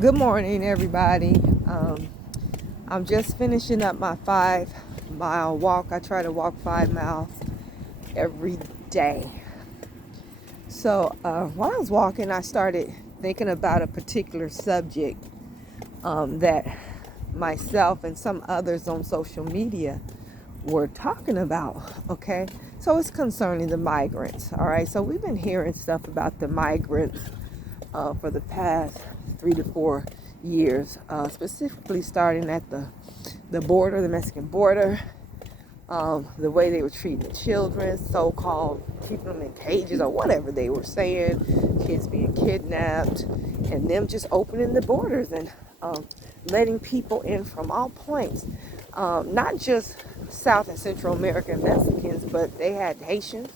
Good morning, everybody. I'm just finishing up my 5 mile walk. I try to walk 5 miles every day. So while I was walking, I started thinking about a particular subject that myself and some others on social media were talking about. Okay, so it's concerning the migrants. All right, so we've been hearing stuff about the migrants for the past 3 to 4 years, specifically starting at the border, the Mexican border, the way they were treating the children, so-called keeping them in cages or whatever they were saying, kids being kidnapped, and them just opening the borders and letting people in from all points, not just South and Central American Mexicans, but they had Haitians.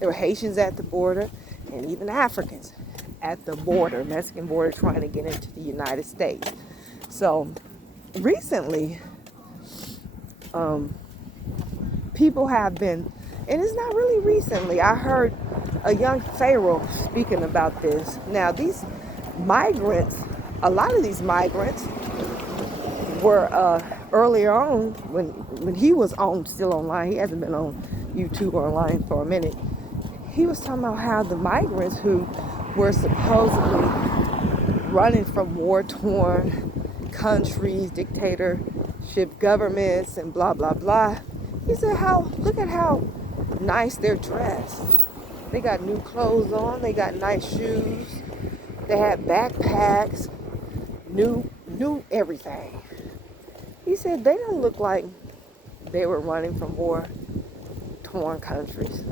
There were Haitians at the border, and even Africans at the border, Mexican border, trying to get into the United States. So recently, people have been, and it's not really recently, I heard a young Pharaoh speaking about this. Now, these migrants, a lot of these migrants were earlier on, when he was still online. He hasn't been on YouTube or online for a minute. He was talking about how the migrants who were supposedly running from war-torn countries, dictatorship governments, and blah, blah, blah. He said, look at how nice they're dressed. They got new clothes on, they got nice shoes, they had backpacks, new everything. He said they don't look like they were running from war-torn countries.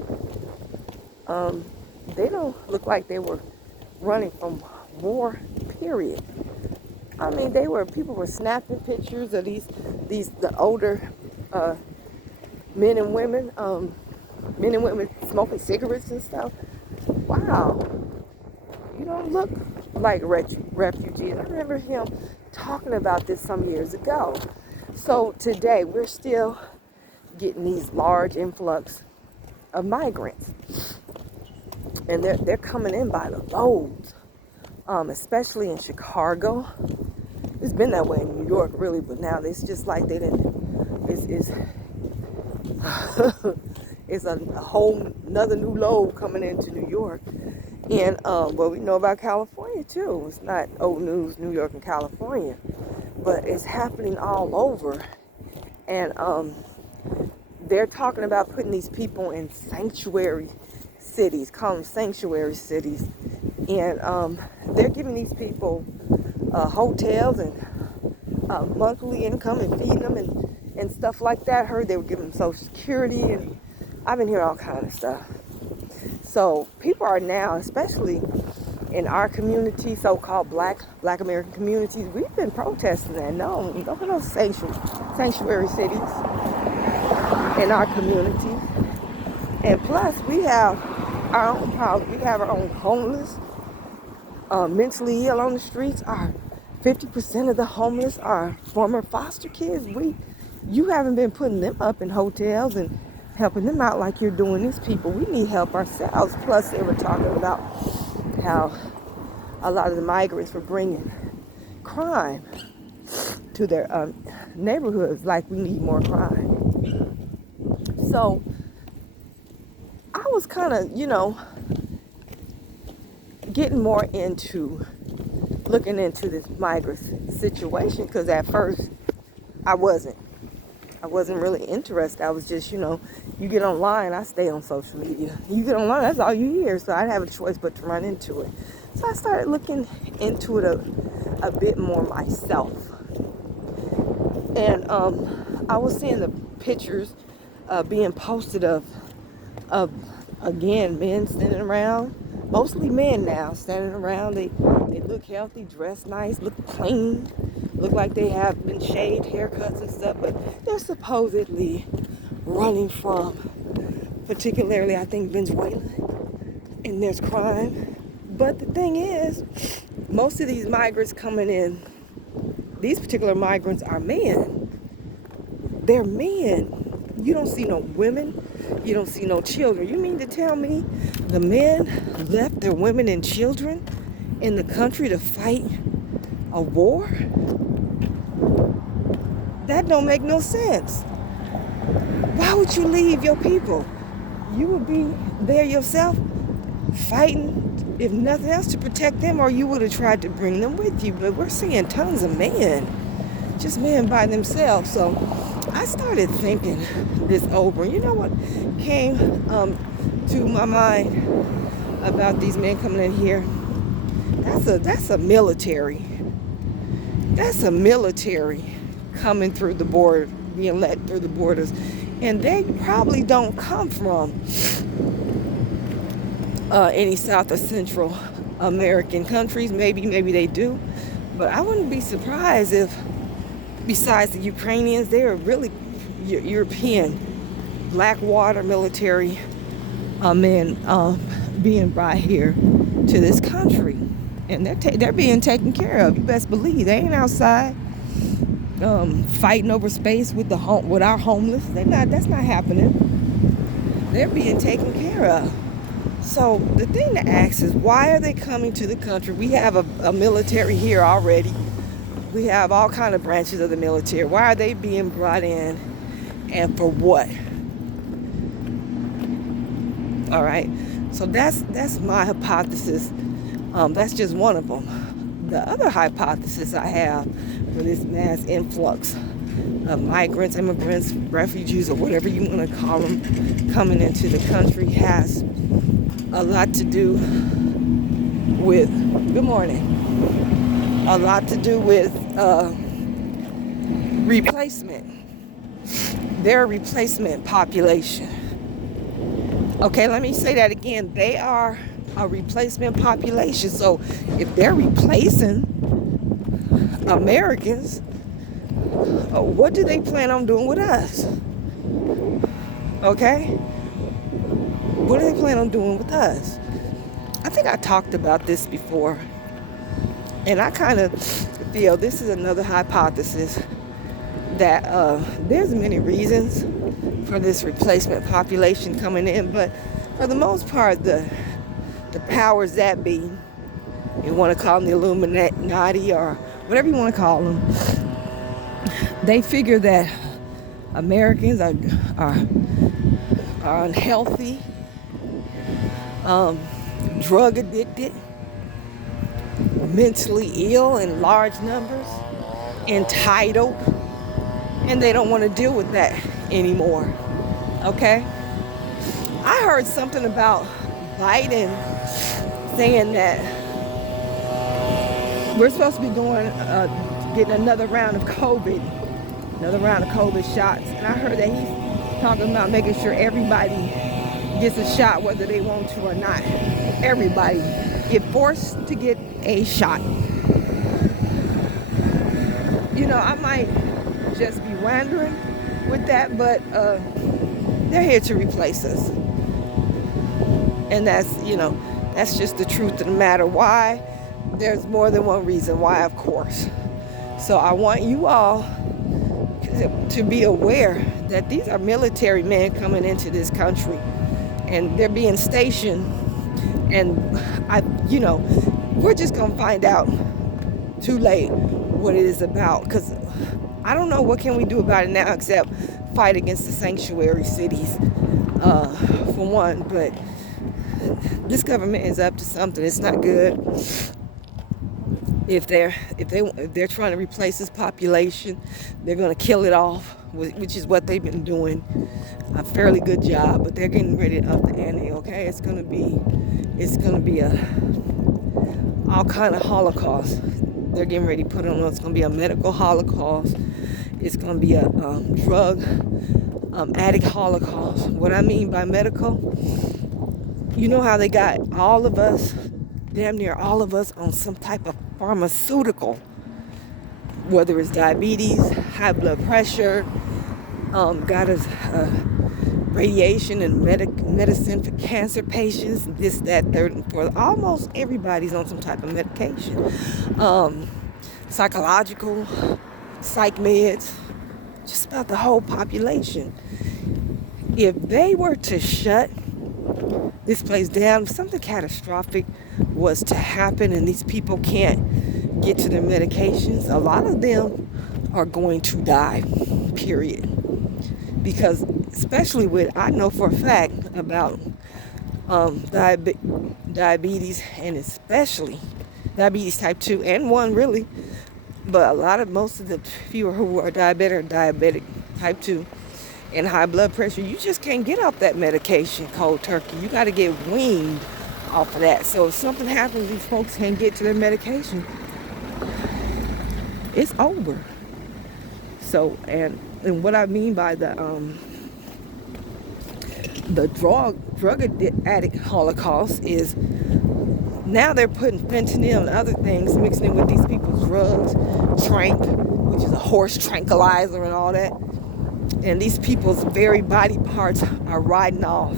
They don't look like they were running from war, period. I mean, people were snapping pictures of the older men and women smoking cigarettes and stuff. Wow, you don't look like refugees. I remember him talking about this some years ago. So today we're still getting these large influx of migrants, and they're coming in by the loads, especially in Chicago. It's been that way in New York, really, but now it's just like they didn't. It's it's a whole another new load coming into New York, and well, we know about California too. It's not old news, New York and California, but it's happening all over, and they're talking about putting these people in sanctuary cities, call them sanctuary cities, and they're giving these people hotels and monthly income and feeding them and stuff like that. I heard they were giving them Social Security, and I've been hearing all kinds of stuff. So people are now, especially in our community, so-called Black American communities, we've been protesting that. No, don't put those sanctuary cities in our community. And plus, we have our own problems. We have our own homeless, mentally ill on the streets. 50% of the homeless are former foster kids. You haven't been putting them up in hotels and helping them out like you're doing these people. We need help ourselves. Plus, they were talking about how a lot of the migrants were bringing crime to their neighborhoods, like we need more crime. So I was kind of, getting more into looking into this migrant situation, because at first I wasn't really interested. I was just, you get online, I stay on social media. You get online, that's all you hear. So I didn't have a choice but to run into it. So I started looking into it a bit more myself. And I was seeing the pictures being posted of again, men standing around, mostly men now, standing around. They look healthy, dress nice, look clean, look like they have been shaved, haircuts and stuff, but they're supposedly running from, particularly, I think, Venezuela, and there's crime. But the thing is, most of these migrants coming in, these particular migrants are men. They're men. You don't see no women. You don't see no children. You mean to tell me the men left their women and children in the country to fight a war? That don't make no sense. Why would you leave your people? You would be there yourself fighting, if nothing else, to protect them, or you would have tried to bring them with you. But we're seeing tons of men, just men by themselves. So I started thinking this over. You know what came to my mind about these men coming in here? That's a military. That's a military coming through the border, being let through the borders. And they probably don't come from any South or Central American countries. Maybe they do. But I wouldn't be surprised if, besides the Ukrainians, they are really European Blackwater military men being brought here to this country. And they're being taken care of. You best believe they ain't outside fighting over space with our homeless. That's not happening. They're being taken care of. So the thing to ask is, why are they coming to the country? We have a military here already. We have all kind of branches of the military. Why are they being brought in, and for what? All right. So that's my hypothesis. That's just one of them. The other hypothesis I have for this mass influx of migrants, immigrants, refugees, or whatever you want to call them, coming into the country has a lot to do with, good morning, a lot to do with replacement. They're a replacement population. Okay, let me say that again. They are a replacement population. So if they're replacing Americans, what do they plan on doing with us? Okay? What do they plan on doing with us? I think I talked about this before. And I kind of feel this is another hypothesis that there's many reasons for this replacement population coming in. But for the most part, the powers that be, you want to call them the Illuminati or whatever you want to call them, they figure that Americans are unhealthy, drug addicted, mentally ill in large numbers, entitled, and they don't want to deal with that anymore. Okay? I heard something about Biden saying that we're supposed to be getting another round of COVID shots. And I heard that he's talking about making sure everybody gets a shot, whether they want to or not. Everybody get forced to get a shot. You know, I might just be wandering with that, but they're here to replace us. And that's just the truth of the matter. Why? There's more than one reason why, of course. So I want you all to be aware that these are military men coming into this country, and they're being stationed. And we're just gonna find out too late what it is about, because I don't know what can we do about it now except fight against the sanctuary cities, for one. But this government is up to something. It's not good. If they're trying to replace this population, they're going to kill it off, which is what they've been doing a fairly good job. But they're getting ready to up the ante. Okay, it's going to be all kind of Holocaust. They're getting ready to put on. It's going to be a medical Holocaust. It's going to be a drug addict Holocaust. What I mean by medical, you know how they got all of us, damn near all of us, on some type of pharmaceutical, whether it's diabetes, high blood pressure, got us radiation and medicine for cancer patients, this, that, third, and fourth. Almost everybody's on some type of medication. Psychological, psych meds, just about the whole population. If they were to shut this place down, something catastrophic was to happen, and these people can't get to their medications, a lot of them are going to die, period. Because especially I know for a fact about diabetes, and especially diabetes type 2 and 1 really, but most of the people who are diabetic type 2 and high blood pressure, you just can't get off that medication cold turkey. You got to get weaned off of that. So if something happens, these folks can't get to their medication, it's over. So, and what I mean by the drug addict Holocaust is now they're putting fentanyl and other things, mixing it with these people's drugs, trank, which is a horse tranquilizer and all that. And these people's very body parts are riding off.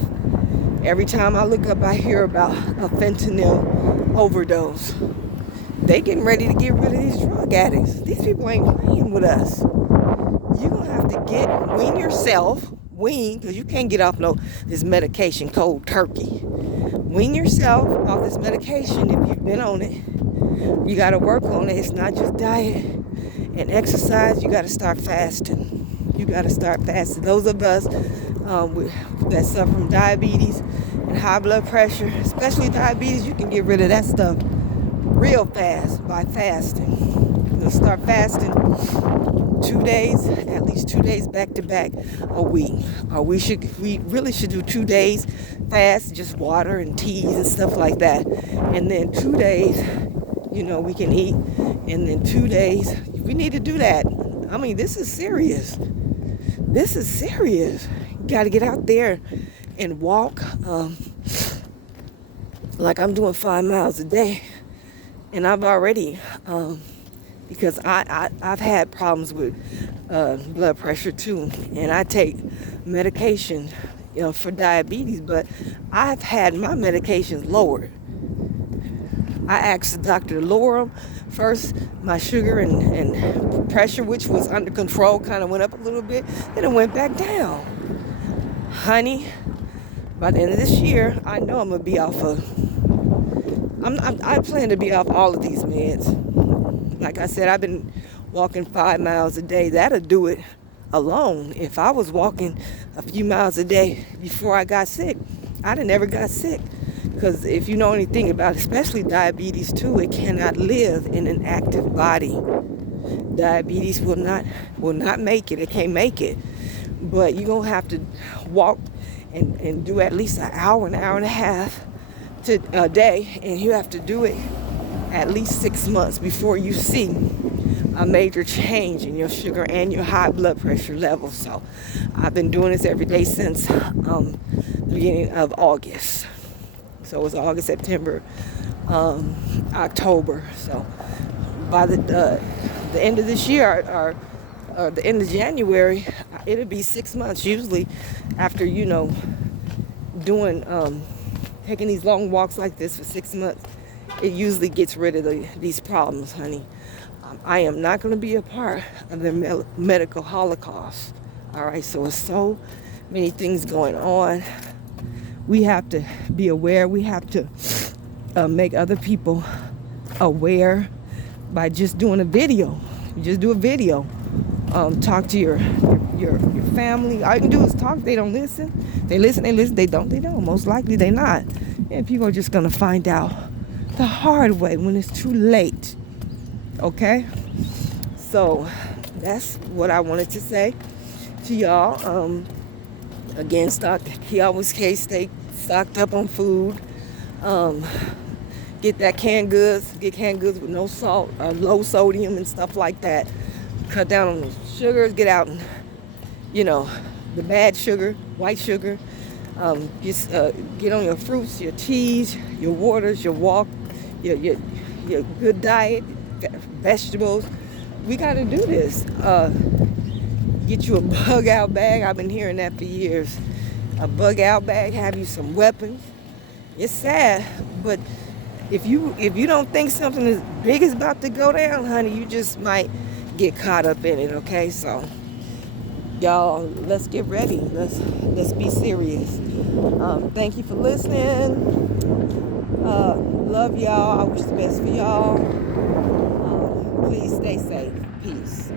Every time I look up, I hear about a fentanyl overdose. They getting ready to get rid of these drug addicts. These people ain't playing with us. You're going to have to wean yourself, because you can't get off this medication cold turkey. Wean yourself off this medication if you've been on it. You got to work on it. It's not just diet and exercise. You got to start fasting. Those of us that suffer from diabetes and high blood pressure, especially diabetes, you can get rid of that stuff real fast by fasting. You'll start fasting 2 days, at least 2 days back to back a week. We really should do 2 days fast, just water and teas and stuff like that. And then 2 days, we can eat. And then 2 days, we need to do that. I mean, this is serious. You got to get out there and walk. Like I'm doing 5 miles a day. And I've already, because I've had problems with blood pressure too. And I take medication, for diabetes, but I've had my medications lowered. I asked the doctor to lower them. First, my sugar and pressure, which was under control, kind of went up a little bit. Then it went back down. Honey, by the end of this year, I know I'm going to be off I plan to be off all of these meds. Like I said, I've been walking 5 miles a day. That'll do it alone. If I was walking a few miles a day before I got sick, I'd have never got sick. Because if you know anything about especially diabetes too, it cannot live in an active body. Diabetes will not make it. It can't make it. But you're going to have to walk and do at least an hour and a half a day. And you have to do it at least 6 months before you see a major change in your sugar and your high blood pressure levels. So I've been doing this every day since the beginning of August. So it was August, September, October. So by the end of this year, or the end of January, it'll be 6 months usually after, doing, taking these long walks like this for 6 months. It usually gets rid of these problems, honey. I am not going to be a part of the medical Holocaust. All right, so there's so many things going on. We have to be aware. We have to make other people aware by just doing a video. You just do a video. Talk to your family. All you can do is talk. They don't listen. They listen. They don't. Most likely they not. And people are just going to find out the hard way when it's too late. Okay? So that's what I wanted to say to y'all. Again, stay stocked up on food. Get canned goods with no salt, low sodium and stuff like that. Cut down on the sugars, get out and, the bad sugar, white sugar. Just get on your fruits, your teas, your waters, your walk, your good diet, vegetables. We got to do this. Get you a bug out bag. I've been hearing that for years. A bug out bag, have you some weapons. It's sad, but if you don't think something as big is about to go down, honey, you just might get caught up in it. Okay, so y'all, let's get ready. Let's be serious. Thank you for listening. Love y'all. I wish the best for y'all. Stay safe. Peace.